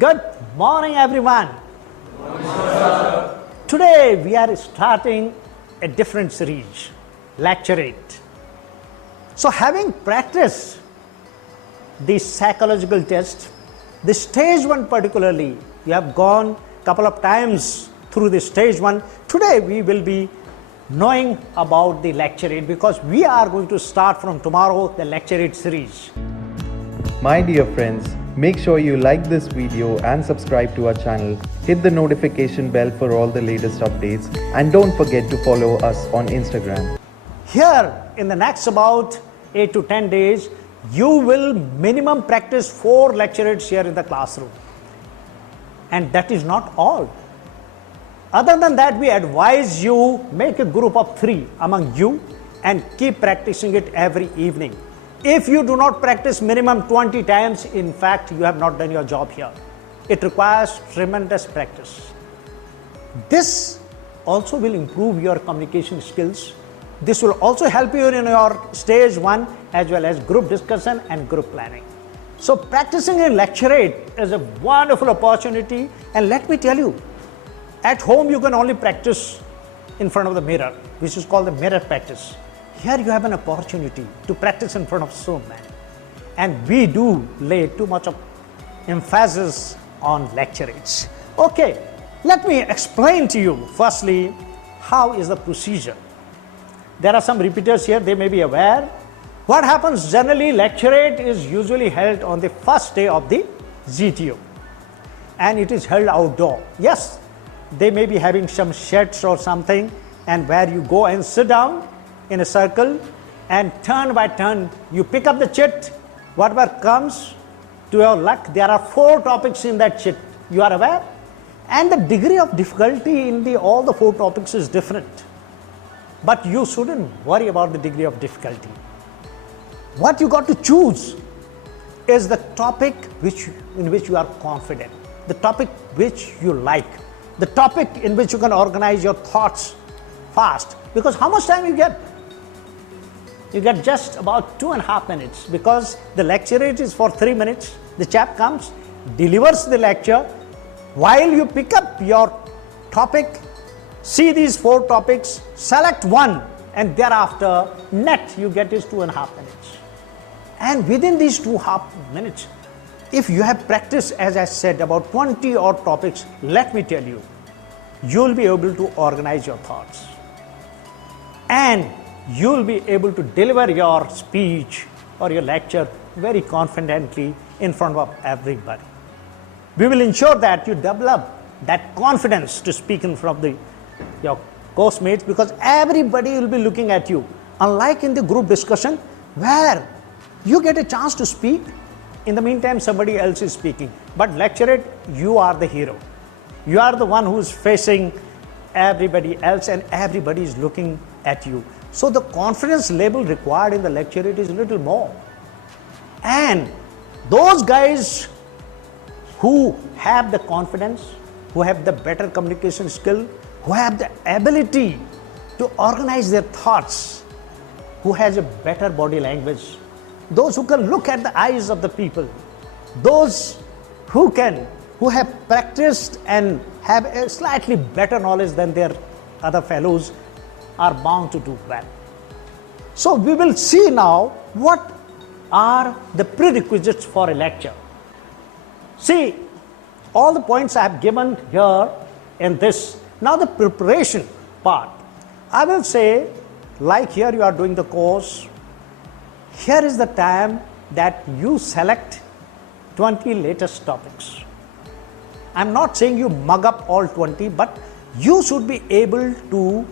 Good morning, everyone. Good morning, sir. Today we are starting a different series, Lecturette. So having practiced the psychological test, the stage 1 particularly, you have gone a couple of times through the stage 1. Today we will be knowing about the Lecturette because we are going to start from tomorrow the Lecturette series. My dear friends, make sure you like this video and subscribe to our channel. Hit the notification bell for all the latest updates and don't forget to follow us on Instagram. Here in the next about 8 to 10 days, you will minimum practice 4 lecturettes here in the classroom. And that is not all. Other than that, we advise you make a group of 3 among you and keep practicing it every evening. If you do not practice minimum 20 times, in fact, you have not done your job here. It requires tremendous practice. This also will improve your communication skills. This will also help you in your stage 1 as well as group discussion and group planning. So practicing in Lecturette is a wonderful opportunity, and let me tell you, at home you can only practice in front of the mirror, which is called the mirror practice. Here you have an opportunity to practice in front of so many. And we do lay too much of emphasis on lecturettes. Okay, let me explain to you firstly how is the procedure. There are some repeaters here, they may be aware. What happens generally, Lecturette is usually held on the first day of the GTO. And it is held outdoor. Yes, they may be having some sheds or something, and where you go and sit down in a circle and turn by turn you pick up the chit, whatever comes to your luck. There are 4 topics in that chit, you are aware, and the degree of difficulty in all the 4 topics is different, but you shouldn't worry about the degree of difficulty. What you got to choose is the topic in which you are confident, the topic which you like, the topic in which you can organize your thoughts fast. Because how much time you get? You get just about 2.5 minutes, because the lecturette is for 3 minutes. The chap comes, delivers the lecture, while you pick up your topic, see these 4 topics, select one, and thereafter net you get is 2.5 minutes. And within these 2.5 minutes, if you have practiced, as I said, about 20 odd topics, let me tell you, you will be able to organize your thoughts. And you will be able to deliver your speech or your lecture very confidently in front of everybody. We will ensure that you develop that confidence to speak in front of your course mates, because everybody will be looking at you. Unlike in the group discussion where you get a chance to speak, in the meantime somebody else is speaking. But Lecturette, you are the hero. You are the one who is facing everybody else and everybody is looking at you. So the confidence level required in the Lecturette is a little more. And those guys who have the confidence, who have the better communication skill, who have the ability to organize their thoughts, who has a better body language, those who can look at the eyes of the people, those who have practiced and have a slightly better knowledge than their other fellows, are bound to do well. So we will see now what are the prerequisites for a lecture. See, all the points I have given here in this. Now the preparation part. I will say, like here you are doing the course, here is the time that you select 20 latest topics. I'm not saying you mug up all 20, but you should be able to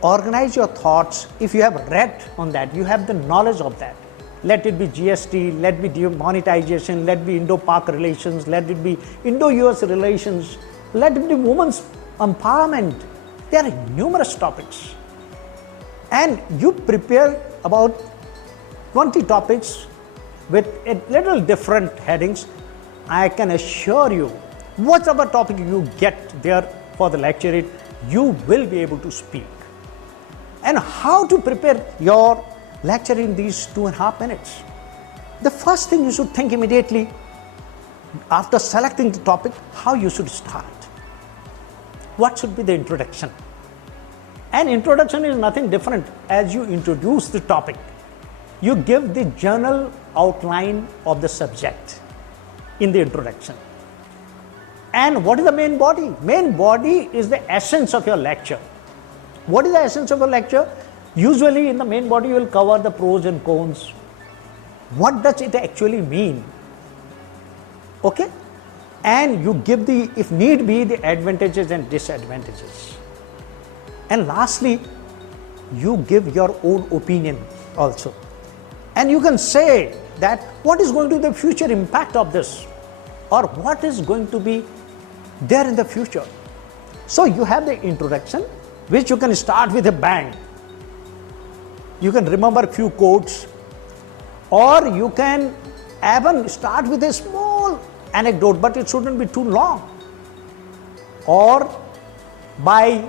organize your thoughts. If you have read on that, you have the knowledge of that. Let it be GST, let it be demonetization, let it be Indo-Pak relations, let it be Indo-US relations, let it be women's empowerment. There are numerous topics. And you prepare about 20 topics with a little different headings. I can assure you, whatever topic you get there for the Lecturette, you will be able to speak. And how to prepare your lecture in these 2.5 minutes? The first thing you should think immediately, after selecting the topic, how you should start. What should be the introduction? An introduction is nothing different. As you introduce the topic, you give the general outline of the subject in the introduction. And what is the main body? Main body is the essence of your lecture. What is the essence of a lecture? Usually in the main body you will cover the pros and cons. What does it actually mean? Okay? And you give the, if need be, the advantages and disadvantages. And lastly, you give your own opinion also. And you can say that what is going to be the future impact of this, or what is going to be there in the future. So you have the introduction, which you can start with a bang. You can remember a few quotes, or you can even start with a small anecdote, but it shouldn't be too long. Or by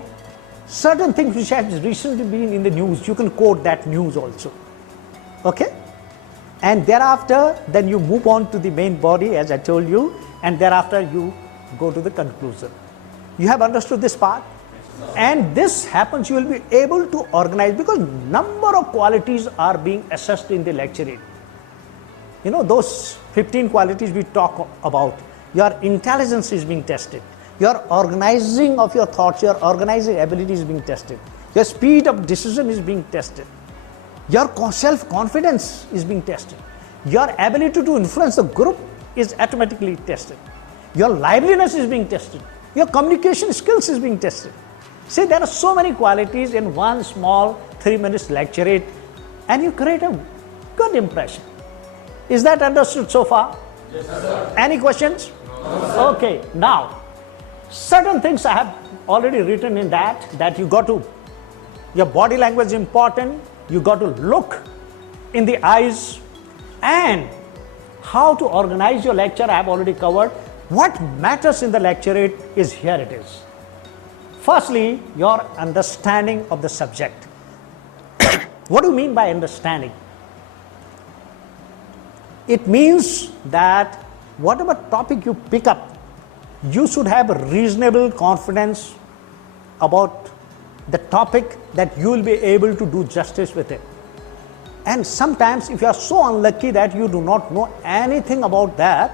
certain things which have recently been in the news, you can quote that news also. Okay? And thereafter, then you move on to the main body, as I told you, and thereafter you go to the conclusion. You have understood this part? And this happens, you will be able to organize, because number of qualities are being assessed in the lecturate. You know, those 15 qualities we talk about, your intelligence is being tested, your organizing of your thoughts, your organizing ability is being tested, your speed of decision is being tested, your self-confidence is being tested, your ability to influence the group is automatically tested, your liveliness is being tested, your communication skills is being tested. See, there are so many qualities in one small 3 minutes lecturate, and you create a good impression. Is that understood so far? Yes, sir. Any questions? No, sir. Okay, now, certain things I have already written in that you got to, your body language is important, you got to look in the eyes, and how to organize your lecture I have already covered. What matters in the lecturate is here it is. Firstly, your understanding of the subject. What do you mean by understanding? It means that whatever topic you pick up, you should have a reasonable confidence about the topic that you will be able to do justice with it. And sometimes if you are so unlucky that you do not know anything about that,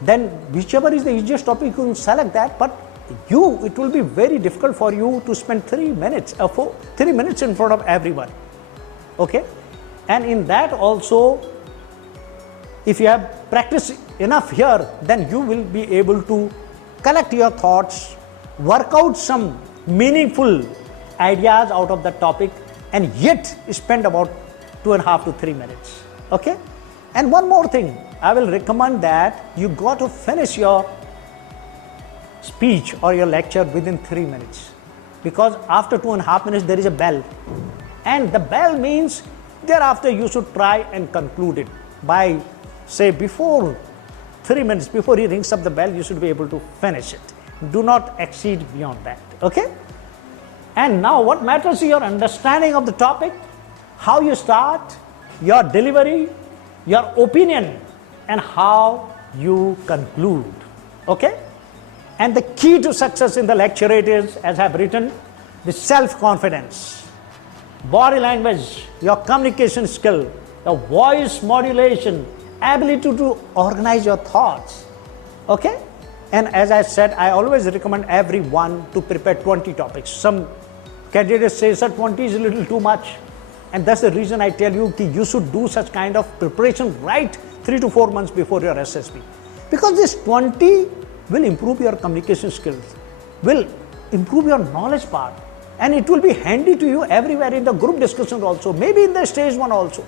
then whichever is the easiest topic, you can select that, but it will be very difficult for you to spend 3 minutes in front of everyone. Okay? And in that also, if you have practiced enough here, then you will be able to collect your thoughts, work out some meaningful ideas out of the topic, and yet spend about 2.5 to 3 minutes. Okay? And one more thing, I will recommend that you got to finish your speech or your lecture within 3 minutes, because after 2.5 minutes there is a bell, and the bell means thereafter you should try and conclude it by, say, before 3 minutes, before he rings up the bell, you should be able to finish it. Do not exceed beyond that. Okay? And now what matters is your understanding of the topic, how you start, your delivery, your opinion, and how you conclude. Okay? And the key to success in the lecturate is, as I have written, the self-confidence, body language, your communication skill, your voice modulation, ability to organize your thoughts. Okay? And as I said, I always recommend everyone to prepare 20 topics. Some candidates say, sir, 20 is a little too much. And that's the reason I tell you you should do such kind of preparation right 3 to 4 months before your SSB. Because this 20 will improve your communication skills, will improve your knowledge part, and it will be handy to you everywhere in the group discussions also, maybe in the stage 1 also.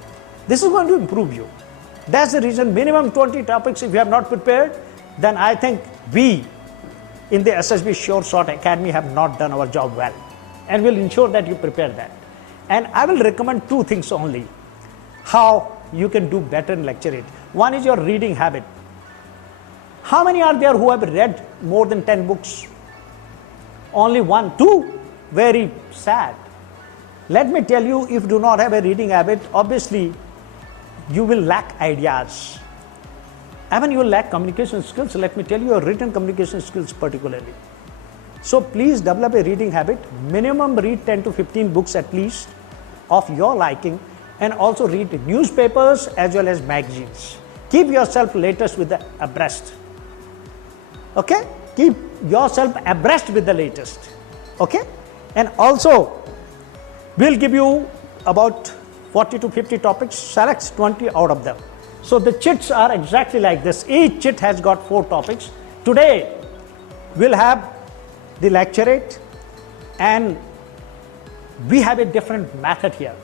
This is going to improve you. That's the reason minimum 20 topics. If you have not prepared, then I think we in the SSB Sure Shot Academy have not done our job well, and will ensure that you prepare that. And I will recommend 2 things only, how you can do better in lecturate. One is your reading habit. How many are there who have read more than 10 books? Only 1, 2? Very sad. Let me tell you, if you do not have a reading habit, obviously you will lack ideas. Even you lack communication skills, let me tell you, your written communication skills particularly. So please develop a reading habit. Minimum read 10 to 15 books at least of your liking, and also read newspapers as well as magazines. Keep yourself latest with the abreast. Okay? Keep yourself abreast with the latest. Okay? And also, we'll give you about 40 to 50 topics, select 20 out of them. So the chits are exactly like this. Each chit has got 4 topics. Today, we'll have the lecturate, and we have a different method here.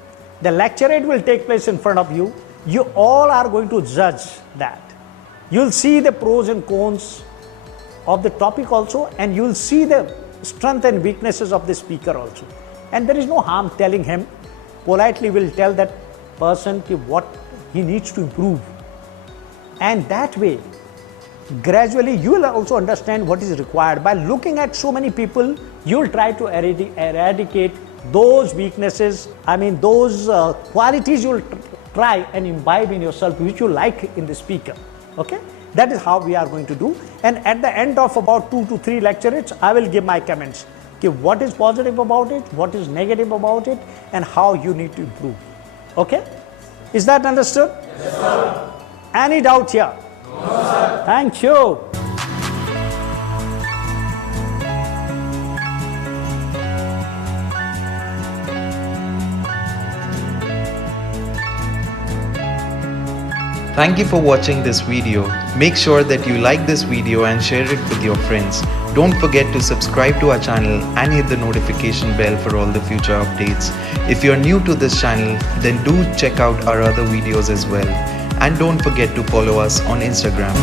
The lecturate will take place in front of you. You all are going to judge that. You'll see the pros and cons of the topic also, and you'll see the strength and weaknesses of the speaker also. And there is no harm telling him. Politely we'll tell that person what he needs to improve. And that way, gradually you will also understand what is required. By looking at so many people, you will try to eradicate those weaknesses, those qualities you will try and imbibe in yourself which you like in the speaker. Okay? That is how we are going to do. And at the end of about 2 to 3 lectures, I will give my comments. Okay, what is positive about it, what is negative about it, and how you need to improve. Okay? Is that understood? Yes, sir. Any doubt here? No, sir. Thank you. Thank you for watching this video. Make sure that you like this video and share it with your friends. Don't forget to subscribe to our channel and hit the notification bell for all the future updates. If you're new to this channel, then do check out our other videos as well. And don't forget to follow us on Instagram.